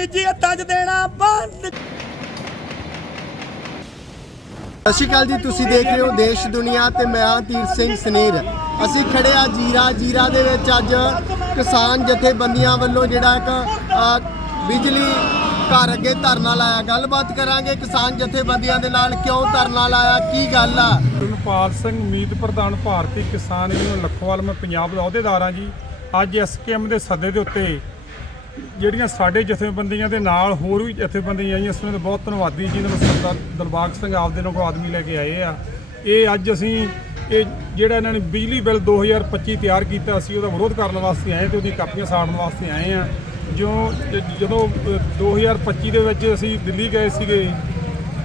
ਨਿੱਜੀ ਹੱਥਾਂ 'ਚ ਦੇਣਾ ਬੰਦ। ਸਤਿ ਸ਼੍ਰੀ ਅਕਾਲ ਜੀ ਤੁਸੀਂ ਦੇਖ ਰਹੇ ਹੋ ਦੇਸ਼ ਦੁਨੀਆ ਤੇ ਮੈਂ ਹਾਂ ਤੀਰ ਸਿੰਘ ਸਨੇਰ। ਅਸੀਂ ਖੜੇ ਆ ਜੀਰਾ ਜੀਰਾ ਦੇ ਵਿੱਚ ਅੱਜ ਕਿਸਾਨ ਜਥੇਬੰਦੀਆਂ ਵੱਲੋਂ ਜਿਹੜਾ ਇੱਕ ਅ, ਬਿਜਲੀ ਘਰ ਅੱਗੇ ਧਰਨਾ ਲਾਇਆ। ਗੱਲਬਾਤ ਕਰਾਂਗੇ ਕਿਸਾਨ ਜਥੇਬੰਦੀਆਂ ਦੇ ਨਾਲ ਕਿਉਂ ਧਰਨਾ ਲਾਇਆ ਕੀ ਗੱਲ ਆ? ਗੁਰਪਾਲ ਸਿੰਘ ਮੀਤ ਪ੍ਰਧਾਨ ਭਾਰਤੀ ਕਿਸਾਨ ਯੂਨੀਅਨ ਲੱਖੋਵਾਲ ਮੈਂ ਪੰਜਾਬ ਦਾ ਅਹੁਦੇਦਾਰ ਹਾਂ ਜੀ। ਅੱਜ ਐਸਕੇਐਮ ਦੇ ਸੱਦੇ ਦੇ ਉੱਤੇ ਜਿਹੜੀਆਂ ਸਾਡੇ ਜਥੇਬੰਦੀਆਂ ਦੇ ਨਾਲ ਹੋਰ ਵੀ ਜਥੇਬੰਦੀਆਂ ਆਈਆਂ ਇਸ ਨੂੰ ਬਹੁਤ ਧੰਨਵਾਦੀ ਜਿਹਨਾਂ ਨੂੰ ਸਰਦਾਰ ਦਲਬਾਗ ਸਿੰਘ ਆਪਦੇ ਨਾਲ ਕੋ ਆਦਮੀ ਲੈ ਕੇ ਆਏ ਆ। ਇਹ ਅੱਜ ਅਸੀਂ ਇਹ ਜਿਹੜਾ ਇਹਨਾਂ ਨੇ ਬਿਜਲੀ ਬਿੱਲ 2025 ਤਿਆਰ ਕੀਤਾ ਅਸੀਂ ਉਹਦਾ ਵਿਰੋਧ ਕਰਨ ਵਾਸਤੇ ਆਏ ਤੇ ਉਹਦੀ ਕਾਪੀਆਂ ਸਾੜਨ ਵਾਸਤੇ ਆਏ ਆ। ਜੋ ਜ- ਜਦੋਂ ਅ, 2025 ਦੇ ਵਿੱਚ ਅਸੀਂ ਦਿੱਲੀ ਗਏ ਸੀਗੇ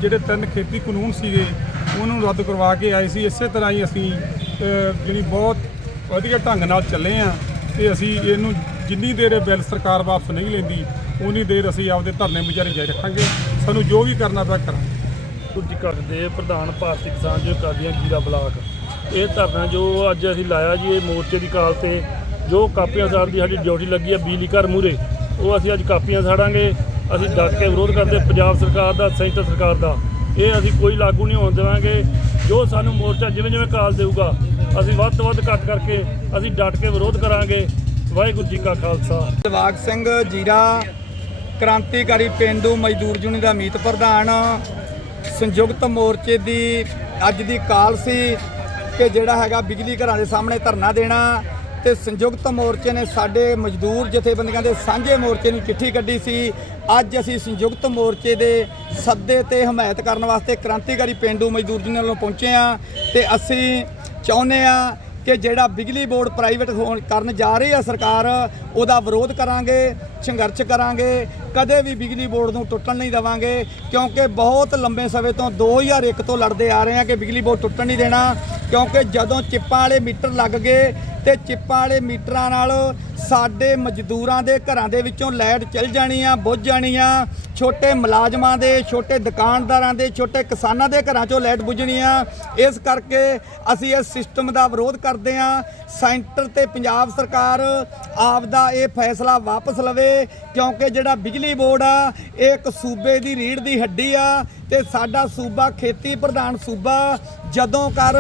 ਜਿਹੜੇ ਤਿੰਨ ਖੇਤੀ ਕਾਨੂੰਨ ਸੀਗੇ ਉਹਨਾਂ ਨੂੰ ਰੱਦ ਕਰਵਾ ਕੇ ਆਏ ਸੀ। ਇਸੇ ਤਰ੍ਹਾਂ ਹੀ ਅਸੀਂ ਜਿਹੜੀ ਬਹੁਤ ਵਧੀਆ ਢੰਗ ਨਾਲ ਚੱਲੇ ਆ ਤੇ ਅਸੀਂ ਇਹਨੂੰ ਜਿੰਨੀ ਦੇਰ ਇਹ ਬਿੱਲ ਸਰਕਾਰ ਵਾਪਸ ਨਹੀਂ ਲੈਂਦੀ, ਉਨੀ ਦੇਰ ਅਸੀਂ ਆਪਦੇ ਧਰਨੇ ਵਿਚਾਰੇ ਜਾਰੀ ਰੱਖਾਂਗੇ। ਸਾਨੂੰ ਜੋ ਵੀ ਕਰਨਾ ਪਿਆ ਕਰਾਂਗੇ। ਕੁਝ ਜੀ ਕਰਦੇ ਪ੍ਰਧਾਨ ਭਾਰਤੀ ਕਿਸਾਨ ਜੋ ਕਾਦੀਆਂ ਜੀਰਾ ਬਲਾਕ। ਇਹ ਧਰਨਾ ਜੋ ਅੱਜ ਅਸੀਂ ਲਾਇਆ ਜੀ, ਇਹ ਮੋਰਚੇ ਦੀ ਕਾਲ ਤੇ, ਜੋ ਕਾਪੀਆਂ ਸਾੜ ਦੀ ਸਾਡੀ ਡਿਊਟੀ ਲੱਗੀ ਹੈ ਬਿਜਲੀ ਘਰ ਮੂਰੇ ਉਹ ਅਸੀਂ ਅੱਜ ਕਾਪੀਆਂ ਸਾੜਾਂਗੇ। ਅਸੀਂ ਡਟ ਕੇ ਵਿਰੋਧ ਕਰਦੇ, ਪੰਜਾਬ ਸਰਕਾਰ ਦਾ, ਸੈਂਟਰ ਸਰਕਾਰ ਦਾ। ਇਹ ਅਸੀਂ ਕੋਈ ਲਾਗੂ ਨਹੀਂ ਹੋਣ ਦੇਵਾਂਗੇ। ਜੋ ਸਾਨੂੰ ਮੋਰਚਾ ਜਿਵੇਂ ਜਿਵੇਂ ਕਾਲ ਦੇਊਗਾ, ਅਸੀਂ ਵੱਧ ਤੋਂ ਵੱਧ ਘੱਟ ਕਰਕੇ ਅਸੀਂ ਡਟ ਕੇ ਵਿਰੋਧ ਕਰਾਂਗੇ। ਵਾਹਿਗੁਰੂ ਜੀ ਕਾ ਖਾਲਸਾ। ਦਿਲਬਾਗ ਸਿੰਘ ਜੀਰਾ, ਕ੍ਰਾਂਤੀਕਾਰੀ ਪਿੰਡੂ ਮਜ਼ਦੂਰ ਯੂਨੀਅਨ ਦਾ ਮੀਤ ਪ੍ਰਧਾਨ, ਸੰਯੁਕਤ ਮੋਰਚੇ ਦੀ ਅੱਜ ਦੀ ਕਾਲ ਸੀ ਕਿ ਜਿਹੜਾ ਹੈਗਾ ਬਿਜਲੀ ਘਰਾਂ ਦੇ ਸਾਹਮਣੇ ਧਰਨਾ ਦੇਣਾ ਤੇ ਸੰਯੁਕਤ ਮੋਰਚੇ ਨੇ ਸਾਡੇ ਮਜ਼ਦੂਰ ਜਥੇਬੰਦੀਆਂ ਦੇ ਸਾਂਝੇ ਮੋਰਚੇ ਨੂੰ ਚਿੱਠੀ ਕੱਢੀ ਸੀ। ਅੱਜ ਅਸੀਂ ਸੰਯੁਕਤ ਮੋਰਚੇ ਦੇ ਸੱਦੇ ਤੇ ਹਮਾਇਤ ਕਰਨ ਵਾਸਤੇ ਕ੍ਰਾਂਤੀਕਾਰੀ ਪਿੰਡੂ ਮਜ਼ਦੂਰ ਯੂਨੀਅਨ ਵੱਲੋਂ ਪਹੁੰਚੇ ਆ ਤੇ ਅਸੀਂ ਚਾਹੁੰਦੇ ਆ ਕਿ ਜਿਹੜਾ ਬਿਜਲੀ ਬੋਰਡ ਪ੍ਰਾਈਵੇਟ ਹੋਣ ਕਰਨ ਜਾ ਰਹੀ ਹੈ ਸਰਕਾਰ, ਉਹਦਾ ਵਿਰੋਧ ਕਰਾਂਗੇ, ਸੰਘਰਸ਼ ਕਰਾਂਗੇ, ਕਦੇ ਵੀ ਬਿਜਲੀ ਬੋਰਡ ਨੂੰ ਟੁੱਟਣ ਨਹੀਂ ਦੇਵਾਂਗੇ, ਕਿਉਂਕਿ ਬਹੁਤ ਲੰਬੇ ਸਮੇਂ ਤੋਂ 2001 ਤੋਂ ਲੜਦੇ ਆ ਰਹੇ ਹਾਂ ਕਿ ਬਿਜਲੀ ਬੋਰਡ ਟੁੱਟਣ ਨਹੀਂ ਦੇਣਾ, ਕਿਉਂਕਿ ਜਦੋਂ ਚਿੱਪਾਂ ਵਾਲੇ ਮੀਟਰ ਲੱਗ ਗਏ ਤੇ ਚਿੱਪਾਂ ਵਾਲੇ ਮੀਟਰਾਂ ਨਾਲ ਸਾਡੇ ਮਜ਼ਦੂਰਾਂ ਦੇ ਘਰਾਂ ਦੇ ਵਿੱਚੋਂ ਲਾਈਟ ਚਲ ਜਾਣੀ ਆ, ਬੁੱਝ ਜਾਣੀ ਆ ਛੋਟੇ ਮੁਲਾਜ਼ਮਾਂ ਦੇ, ਛੋਟੇ ਦੁਕਾਨਦਾਰਾਂ ਦੇ, ਛੋਟੇ ਕਿਸਾਨਾਂ ਦੇ ਘਰਾਂ 'ਚੋਂ ਲਾਈਟ ਬੁੱਝਣੀ ਆ। ਇਸ ਕਰਕੇ ਅਸੀਂ ਇਸ ਸਿਸਟਮ ਦਾ ਵਿਰੋਧ ਕਰਦੇ ਆ। ਸੈਂਟਰ ਤੇ ਪੰਜਾਬ ਸਰਕਾਰ ਆਪ ਦਾ ਇਹ ਫੈਸਲਾ ਵਾਪਸ ਲਵੇ, ਕਿਉਂਕਿ ਜਿਹੜਾ ਬਿਜਲੀ ਬੋਰਡ ਆ, ਇਹ ਇੱਕ ਸੂਬੇ ਦੀ ਰੀੜ ਦੀ ਹੱਡੀ ਆ। ਤੇ ਸਾਡਾ ਸੂਬਾ ਖੇਤੀ ਪ੍ਰਧਾਨ ਸੂਬਾ ਜਦੋਂ ਕਰ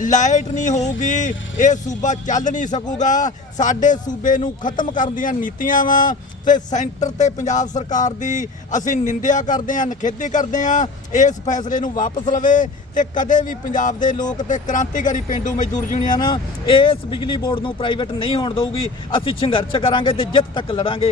ਲਾਈਟ ਨਹੀਂ ਹੋਊਗੀ, ਇਹ ਸੂਬਾ ਚੱਲ ਨਹੀਂ ਸਕੂਗਾ। ਸਾਡੇ ਸੂਬੇ ਨੂੰ ਖਤਮ ਕਰਨ ਦੀਆਂ ਨੀਤੀਆਂ ਵਾ ਤੇ ਸੈਂਟਰ ਤੇ ਪੰਜਾਬ ਸਰਕਾਰ ਦੀ ਅਸੀਂ ਨਿੰਦਿਆ ਕਰਦੇ ਹਾਂ ਨਖੇਦੀ ਕਰਦੇ ਹਾਂ, ਇਸ ਫੈਸਲੇ ਨੂੰ ਵਾਪਸ ਲਵੇ ਤੇ ਕਦੇ ਵੀ ਪੰਜਾਬ ਦੇ ਲੋਕ ਤੇ ਕ੍ਰਾਂਤੀਕਾਰੀ ਪਿੰਡੂ ਮਜ਼ਦੂਰ ਯੂਨੀਅਨ ਇਸ ਬਿਜਲੀ ਬੋਰਡ ਨੂੰ ਪ੍ਰਾਈਵੇਟ ਨਹੀਂ ਹੋਣ ਦੇਊਗੀ। ਅਸੀਂ ਸੰਘਰਸ਼ ਕਰਾਂਗੇ ਤੇ ਜਿੱਤ ਤੱਕ ਲੜਾਂਗੇ।